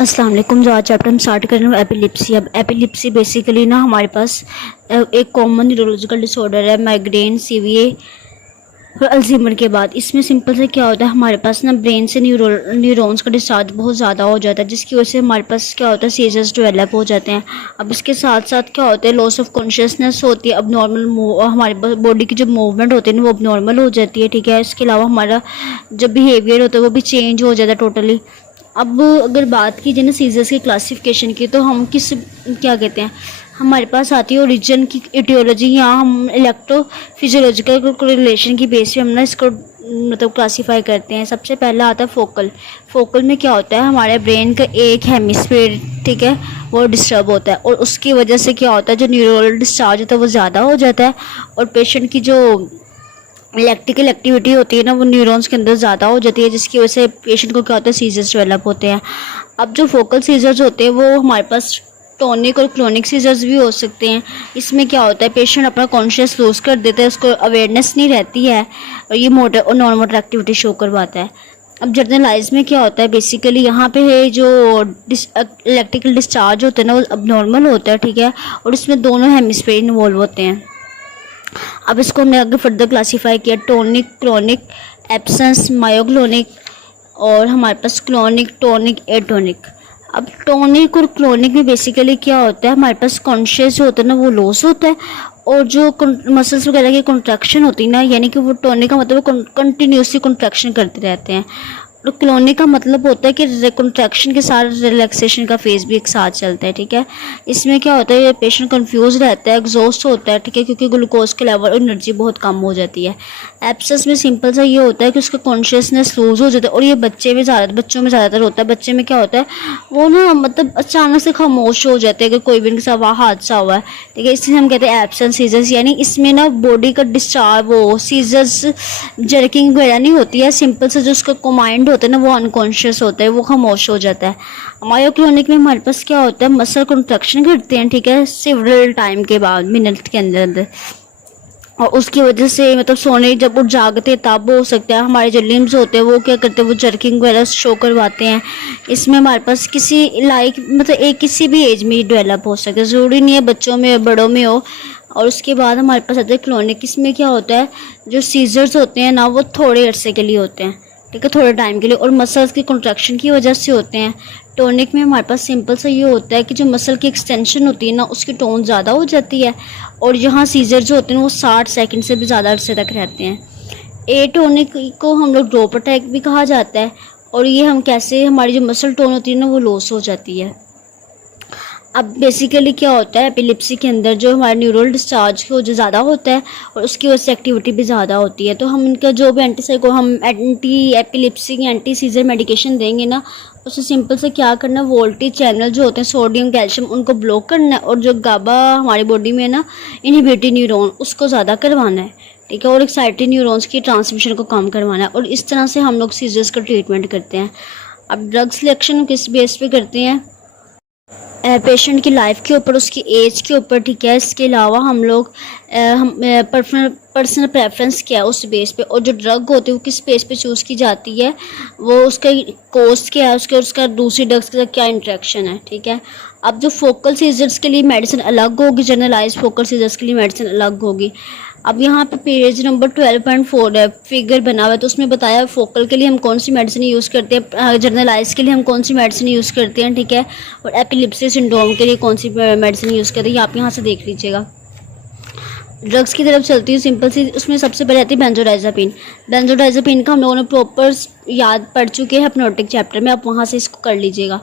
अस्सलाम वालेकुम। जो आज चैप्टर हम स्टार्ट कर रहे हैं एपिलिप्सी। अब एपिलिप्सी बेसिकली ना हमारे पास एक कॉमन न्यूरोलॉजिकल डिसऑर्डर है, माइग्रेन, सीवीए और अल्जीमर के बाद। इसमें सिंपल से क्या होता है, हमारे पास ना ब्रेन से न्यूरॉन्स का डिस्चार्ज बहुत ज़्यादा हो जाता है, जिसकी वजह से हमारे पास क्या होता है, सीजर्स डेवलप हो जाते हैं। अब इसके साथ साथ क्या होता है, लॉस ऑफ कॉन्शियसनेस होती है, अब नॉर्मल हमारी बॉडी की जो मूवमेंट होती है ना वो अब नॉर्मल हो जाती है। ठीक है, इसके अलावा हमारा जो बिहेवियर होता है वो भी चेंज हो जाता है टोटली। अब अगर बात की जाए ना सीजर्स की क्लासिफिकेशन की, तो हम क्या कहते हैं, हमारे पास आती है ओरिजिन की इटियोलॉजी। यहाँ हम इलेक्ट्रोफिजियोलॉजिकल रिलेशन की बेस पे हम ना इसको मतलब क्लासीफाई करते हैं। सबसे पहला आता है फोकल। फोकल में क्या होता है, हमारे ब्रेन का एक हेमिस्फीयर, ठीक है, वो डिस्टर्ब होता है और उसकी वजह से क्या होता है, जो न्यूरल डिस्चार्ज होता है वो ज़्यादा हो जाता है और पेशेंट की जो इलेक्ट्रिकल एक्टिविटी होती है ना वो न्यूरॉन्स के अंदर ज़्यादा हो जाती है, जिसकी वजह से पेशेंट को क्या होता है, सीजर्स डेवलप होते हैं। अब जो फोकल सीजर्स होते हैं वो हमारे पास टॉनिक और क्लोनिक सीजर्स भी हो सकते हैं। इसमें क्या होता है, पेशेंट अपना कॉन्शियस लूज कर देता है, उसको अवेयरनेस नहीं रहती है और ये मोटर और नॉन मोटर एक्टिविटी शो करवाता है। अब जर्नलाइज में क्या होता है, बेसिकली यहाँ पे है जो इलेक्ट्रिकल डिस्चार्ज होता है ना वो अब नॉर्मल होता है, ठीक है, और इसमें दोनों हेमिस्फीयर इन्वॉल्व होते हैं। अब इसको हमने आगे फर्दर क्लासीफाई किया, टोनिक, क्लोनिक, एब्सेंस, मायोक्लोनिक और हमारे पास क्लोनिक, टोनिक, एटोनिक। अब टोनिक और क्लोनिक में बेसिकली क्या होता है, हमारे पास कॉन्शियस जो होता है ना वो लॉस होता है और जो मसल्स वगैरह की कॉन्ट्रैक्शन होती है ना, यानी कि वो टोनिक का मतलब कंटिन्यूसली कॉन्ट्रैक्शन करते रहते हैं। और क्लोनिक का मतलब होता है कि कॉन्ट्रैक्शन के साथ रिलैक्सेशन का फेज भी एक साथ चलता है। ठीक है, इसमें क्या होता है, पेशेंट कंफ्यूज रहता है, एग्जॉस्ट होता है, ठीक है, क्योंकि ग्लूकोज के लेवल और एनर्जी बहुत कम हो जाती है। एब्सेंस में सिंपल सा ये होता है कि उसका कॉन्शियसनेस लूज हो जाता है और ये बच्चों में ज़्यादातर होता है। बच्चे में क्या होता है, वो ना मतलब अचानक से खामोश हो जाते हैं अगर कोई भी इनके साथ हादसा हुआ है, ठीक है, इसलिए हम कहते हैं एब्सेंस सीजर्स। यानी इसमें ना बॉडी का डिस्चार्ज, वो सीजर्स जर्किंग वगैरह नहीं होती है, सिंपल से जो उसका माइंड होता है ना वो अनकॉन्शियस होता है, वो खामोश हो जाता है। मायोक्लोनिक में हमारे पास क्या होता है, मसल कॉन्ट्रैक्शन करते हैं, ठीक है, सेवरल टाइम के बाद, मिनट के अंदर और उसकी वजह से मतलब सोने जब वो जागते तब हो सकता है हमारे जो लिम्स होते हैं वो क्या करते हैं, वो जर्किंग वगैरह शो करवाते हैं। इसमें हमारे पास किसी मतलब एक किसी भी एज में डेवलप हो सकता है, ज़रूरी नहीं है बच्चों में बड़ों में हो। और उसके बाद हमारे पास आता है क्लोनिक। इसमें क्या होता है, जो सीजर्स होते हैं ना वो थोड़े अरसे के लिए होते हैं, ठीक है, थोड़े टाइम के लिए, और मसल्स की कॉन्ट्रैक्शन की वजह से होते हैं। टोनिक में हमारे पास सिंपल सा ये होता है कि जो मसल की एक्सटेंशन होती है ना उसकी टोन ज़्यादा हो जाती है और यहाँ सीजर जो होते हैं वो 60 सेकंड से भी ज़्यादा अरसे तक रहते हैं। एटोनिक को हम लोग ड्रॉप अटैक भी कहा जाता है और ये हम कैसे, हमारी जो मसल टोन होती है ना वो लॉस हो जाती है। अब बेसिकली क्या होता है, एपिलिप्सी के अंदर जो हमारा न्यूरल डिस्चार्ज हो जो ज़्यादा होता है और उसकी वजह से एक्टिविटी भी ज़्यादा होती है। तो हम इनका जो भी एंटी एपिलिप्सी की एंटी सीजर मेडिकेशन देंगे ना, उससे सिंपल से क्या करना है, वोल्टेज चैनल जो होते हैं सोडियम कैल्शियम उनको ब्लॉक करना है और जो गाबा हमारी बॉडी में है ना इनहिबिटरी न्यूरॉन उसको ज़्यादा करवाना है, ठीक है, और एक्साइटेड न्यूरॉन्स की ट्रांसमिशन को कम करवाना है। और इस तरह से हम लोग सीजर्स का ट्रीटमेंट करते हैं। अब ड्रग सिलेक्शन किस बेस पे करते हैं, पेशेंट की लाइफ के ऊपर, उसकी एज के ऊपर, ठीक है। इसके अलावा हम लोग पर्सनल प्रेफरेंस क्या है उस बेस पे, और जो ड्रग होती है वो किस बेस पे चूज़ की जाती है, वो उसका कॉस्ट क्या है उसके, और उसका दूसरी ड्रग्स के साथ क्या इंटरेक्शन है, ठीक है। अब जो फोकल सीजर्स के लिए मेडिसिन अलग होगी, जनरलाइज फोकल सीजर्स के लिए मेडिसिन अलग होगी। अब यहाँ पे पेज नंबर 12.4 है, फिगर बना हुआ है, तो उसमें बताया फोकल के लिए हम कौन सी मेडिसिन यूज़ करते हैं, जनरलाइज के लिए हम कौन सी मेडिसिन यूज़ करते हैं, ठीक है, और एपिलिप्सी सिंड्रोम के लिए कौन सी मेडिसिन यूज़ करते हैं, ये आप यहाँ से देख लीजिएगा। ड्रग्स की तरफ चलती है सिंपल सी, उसमें सबसे पहले आती है बेंजोडाइजापीन। बेंजोडाइजापीन का हम लोगों ने प्रॉपर याद पढ़ चुके हैं हिप्नोटिक चैप्टर में, आप वहाँ से इसको कर लीजिएगा।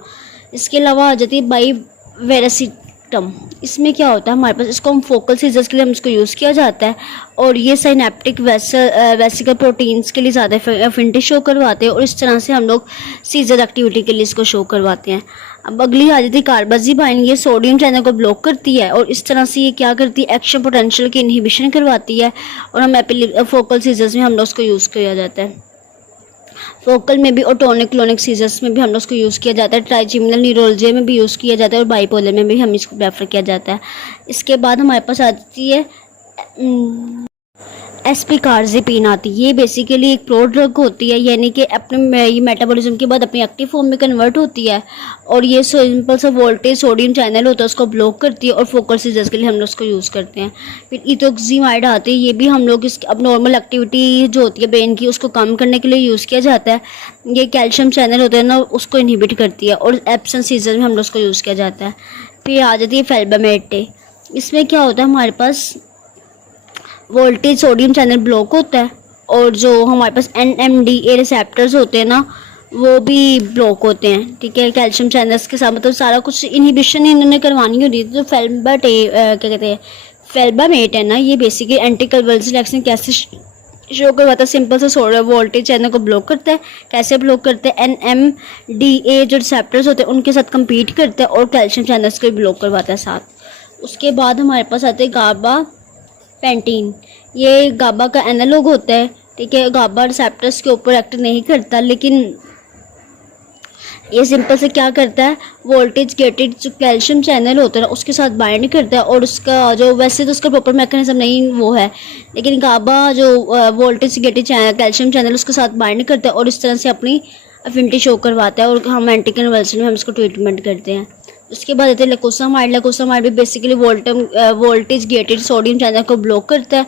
इसके अलावा आ जाती है बाइवेरेसिटम। इसमें क्या होता है, हमारे पास इसको हम फोकल सीजर्स के लिए हम इसको यूज़ किया जाता है और ये साइनेप्टिक वेसिकल प्रोटीन्स के लिए ज़्यादा एफिनिटी शो करवाते हैं और इस तरह से हम लोग सीजर एक्टिविटी के लिए इसको शो करवाते हैं। अब अगली आ जाती है कार्बाजीपाइन। ये सोडियम चैनल को ब्लॉक करती है और इस तरह से ये क्या करती है, एक्शन पोटेंशियल की इनहिबिशन करवाती है और हम फोकल सीजर्स में हम लोग उसको यूज़ किया जाता है। फोकल में भी और टोनिक क्लोनिक सीजर्स में भी हम लोग उसको यूज़ किया जाता है, ट्राइजेमिनल न्यूरोलजी में भी यूज़ किया जाता है और बाइपोलर में भी हम इसको प्रेफर किया जाता है। इसके बाद हमारे पास आती है एस्पिकारज़ेपिन आती है। ये बेसिकली एक प्रो ड्रग होती है, यानी कि अपने ये मेटाबॉलिज्म के बाद अपनी एक्टिव फॉर्म में कन्वर्ट होती है और ये सिंपल सा वोल्टेज सोडियम चैनल होता है उसको ब्लॉक करती है और फोकल सीजर्स के लिए हम लोग उसको यूज़ करते हैं। फिर इथोक्सिमाइड आती है, ये भी हम लोग इस अब नॉर्मल एक्टिविटी जो होती है ब्रेन की उसको कम करने के लिए यूज़ किया जाता है। ये कैल्शियम चैनल होता है ना, उसको इनहिबिट करती है और एब्सेंट सीजर में हम लोग उसको यूज़ किया जाता है। फिर आ जाती है फेल्बामेट। इसमें क्या होता है, हमारे पास वोल्टेज सोडियम चैनल ब्लॉक होता है और जो हमारे पास NMDA रिसेप्टर्स होते हैं ना वो भी ब्लॉक होते हैं, ठीक है, कैल्शियम चैनल्स के साथ। मतलब सारा कुछ इनहिबिशन इन्होंने करवानी होती है। तो क्या कहते हैं फेल्बामेट है ना, ये बेसिकली एंटी कन्वल्सिव एक्शन कैसे शो करवाता है, सिंपल से सोडियम वोल्टेज चैनल को ब्लॉक करता है। कैसे ब्लॉक करते हैं, NMDA जो रिसेप्टर्स होते हैं उनके साथ कम्पीट करता है और कैल्शियम चैनल्स को भी ब्लॉक करवाता है साथ। उसके बाद हमारे पास आते हैं गाबा पेंटीन। ये गाबा का एनालॉग होता है, ठीक है, गाबा रिसेप्टर्स के ऊपर एक्ट नहीं करता, लेकिन ये सिंपल से क्या करता है, वोल्टेज गेटेड जो कैल्शियम चैनल होता है ना उसके साथ बाइंड करता है और उसका जो वैसे तो उसका प्रॉपर मैकेनिज्म नहीं वो है, लेकिन गाबा जो वोल्टेज गेटेड कैल्शियम चैनल उसके साथ बाइंड करता है और इस तरह से अपनी अफिनिटी शो करवाता है और हम एंटी कन्वल्सन में हम इसको ट्रीटमेंट करते हैं। उसके बाद आते हैं लेकोसामाइड। लेकोसामाइड भी basically voltage gated sodium channel को ब्लॉक करता है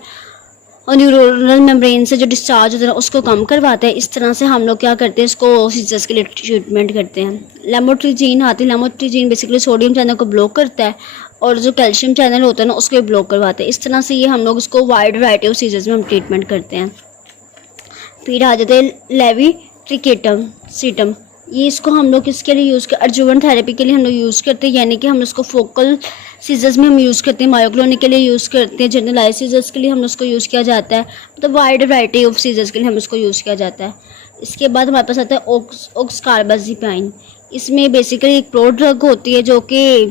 और न्यूरोनल मेम्ब्रेन से जो डिस्चार्ज होता है उसको कम करवाता है। इस तरह से हम लोग क्या करते हैं, इसको सीजर्स के लिए ट्रीटमेंट करते हैं। लेमोट्रिजीन आती है। लेमोट्रिजीन बेसिकली सोडियम चैनल को ब्लॉक करता है और जो कैल्शियम चैनल होता है ना उसको भी ब्लॉक करवाता है। इस तरह से ये हम लोग इसको वाइड वैरायटी ऑफ सीजर्स में हम ट्रीटमेंट करते हैं। फिर आ जाते हैं लेविट्रिकेटम सीटम। ये इसको हम लोग किसके लिए यूज़ कर, अर्जुवन थेरेपी के लिए हम लोग यूज़ करते हैं, यानी कि हम उसको फोकल सीजर्स में हम यूज़ करते हैं, मायोक्लोनिक के लिए यूज़ करते हैं, जनरलाइज सीजर्स के लिए हम उसको यूज़ किया जाता है, मतलब वाइड वैरायटी ऑफ सीजर्स के लिए हम उसको यूज़ किया जाता है। इसके बाद हमारे पास आता है ऑक्सकार्बाजेपाइन। इसमें बेसिकली एक प्रो ड्रग होती है जो कि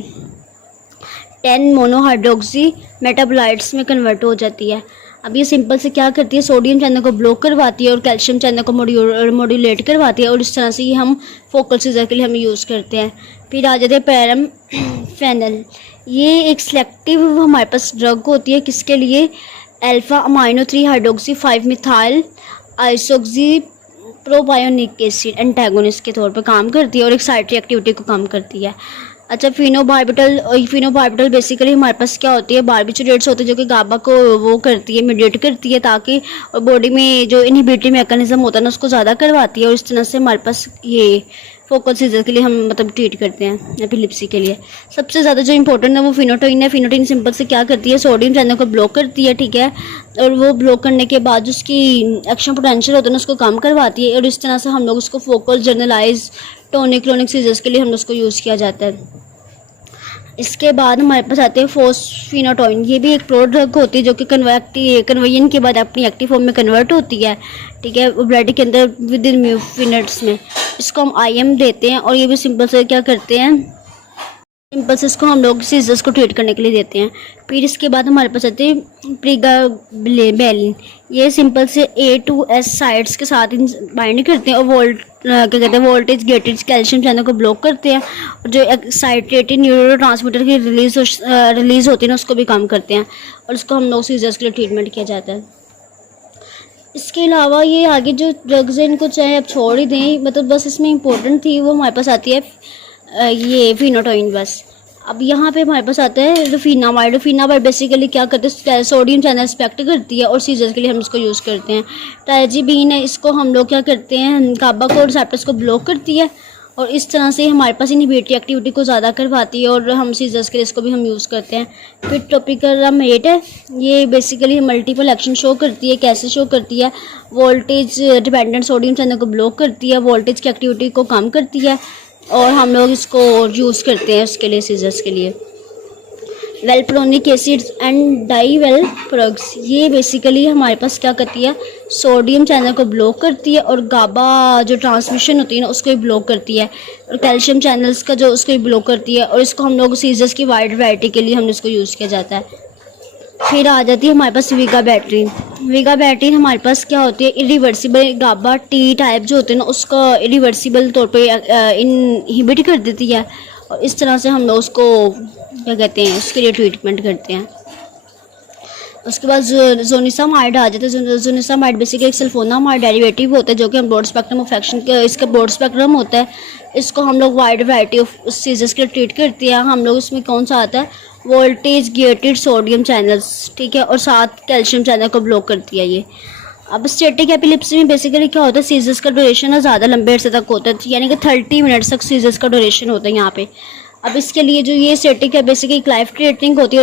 10 मोनोहाइड्रोक्सी मेटाबोलाइट्स में कन्वर्ट हो जाती है। अब ये सिंपल से क्या करती है, सोडियम चैनल को ब्लॉक करवाती है और कैल्शियम चैनल को मॉड्यूलेट करवाती है और इस तरह से ये हम फोकल सीजर के लिए हम यूज़ करते हैं। फिर आ जाते हैं पैराफेनल। ये एक सिलेक्टिव हमारे पास ड्रग होती है, किसके लिए, alpha amino 3 hydroxy 5 methyl isoxazole propionic acid antagonist के तौर पर काम करती है और एक साइट्री एक्टिविटी को कम करती है। अच्छा, फिनोबार्बिटल बेसिकली हमारे पास क्या होती है, बार्बिचुरेट्स होते हैं जो कि गाबा को वो करती है, मीडिएट करती है, ताकि बॉडी में जो इनहिबिटरी मैकेनिज्म होता है ना उसको ज़्यादा करवाती है और इस तरह से हमारे पास ये फोकल सीजर के लिए हम मतलब ट्रीट करते हैं एपिलेप्सी के लिए। सबसे ज़्यादा जो इंपॉर्टेंट है वो फिनोटोइन है। फिनोटोइन सिंपल से क्या करती है, सोडियम चैनल को ब्लॉक करती है, ठीक है, और वो ब्लॉक करने के बाद जो उसकी एक्शन पोटेंशियल होता है ना उसको कम करवाती है और इस तरह से हम लोग उसको focal generalize tonic clonic seizures के लिए हम लोग उसको यूज़ किया जाता है। इसके बाद हमारे पास आते हैं फोस्फिनोटोइन। ये भी एक प्रो ड्रग होती है जो कि कन्वर्जन के बाद अपनी एक्टिव फॉर्म में कन्वर्ट होती है, ठीक है, ब्लड के अंदर विद इन मिनट्स में। इसको हम IM देते हैं और ये भी सिंपल से क्या करते हैं, सिंपल से इसको हम लोग सीजर्स को ट्रीट करने के लिए देते हैं। फिर इसके बाद हमारे पास आते हैं प्रीगाबेलिन। ये सिंपल से A to S साइड्स के साथ बाइंड करते हैं और क्या कहते हैं वोल्टेज गेटेड कैल्शियम चैनल को ब्लॉक करते हैं और जो एक्साइटेटेड न्यूरोट्रांसमीटर की रिलीज होती है ना उसको भी कम करते हैं और उसको हम लोग सीजर्स के लिए ट्रीटमेंट किया जाता है। इसके अलावा ये आगे जो ड्रग्स हैं इनको चाहे आप छोड़ ही दें, मतलब बस इसमें इंपॉर्टेंट थी वो हमारे पास आती है ये फिनोटोइन बस। अब यहाँ पे हमारे पास आता है रोफिनामाइड। रोफिनामाइड बेसिकली क्या करते हैं, सोडियम चैनल रिस्पेक्ट करती है और सीजर्स के लिए हम इसको यूज़ करते हैं। ट्राइजीबीन है, इसको हम लोग क्या करते हैं, गाबा को रिसेप्टर्स को ब्लॉक करती है और इस तरह से हमारे पास इनहिबिटरी एक्टिविटी को ज़्यादा करवाती है और हम सीजर्स के लिए इसको भी हम यूज़ करते हैं। फिर टॉपिकलामेट है, ये बेसिकली मल्टीपल एक्शन शो करती है। कैसे शो करती है, वोल्टेज डिपेंडेंट सोडियम चैनल को ब्लॉक करती है, वोल्टेज की एक्टिविटी को कम करती है और हम लोग इसको यूज़ करते हैं उसके लिए सीजर्स के लिए। वेलप्रोनिक एसिड्स एंड डाइवेलप्रोग्स, ये बेसिकली हमारे पास क्या करती है, सोडियम चैनल को ब्लॉक करती है और गाबा जो ट्रांसमिशन होती है ना उसको भी ब्लॉक करती है और कैल्शियम चैनल्स का जो उसको भी ब्लॉक करती है और इसको हम लोग सीजर्स की वाइड वैरायटी के लिए हम इसको यूज़ किया जाता है। फिर आ जाती है हमारे पास विगाबैट्रिन। विगाबैट्रिन हमारे पास क्या होती है, इरिवर्सिबल गाबा टी टाइप जो होते हैं ना उसका इरिवर्सिबल तौर पे इनहिबिट कर देती है और इस तरह से हम लोग उसको क्या कहते हैं उसके लिए ट्रीटमेंट करते हैं। उसके बाद जोनिसामाइड आ जाता है। जोनिसामाइड बेसिकली एक सल्फोनामाइड डेरिवेटिव होता है जो कि हम ब्रॉड स्पेक्ट्रम ऑफ एक्शन के, इसका ब्रॉड स्पेक्ट्रम होता है। इसको हम लोग वाइड वैरायटी ऑफ सीजर्स के लिए ट्रीट करते हैं। हम लोग उसमें कौन सा आता है, वोल्टेज गेटेड सोडियम चैनल्स, ठीक है, और साथ कैल्शियम चैनल को ब्लॉक करती है ये। अब स्टैटिक एपिलेप्सी में बेसिकली क्या होता है, सीजर्स का ड्यूरेशन ना ज़्यादा लंबे अरसे तक होता है, यानी कि 30 मिनट्स तक सीजर्स का ड्यूरेशन होता है यहाँ पे। अब इसके लिए जो ये स्टैटिक है बेसिकली एक लाइफ थ्रेटनिंग होती है।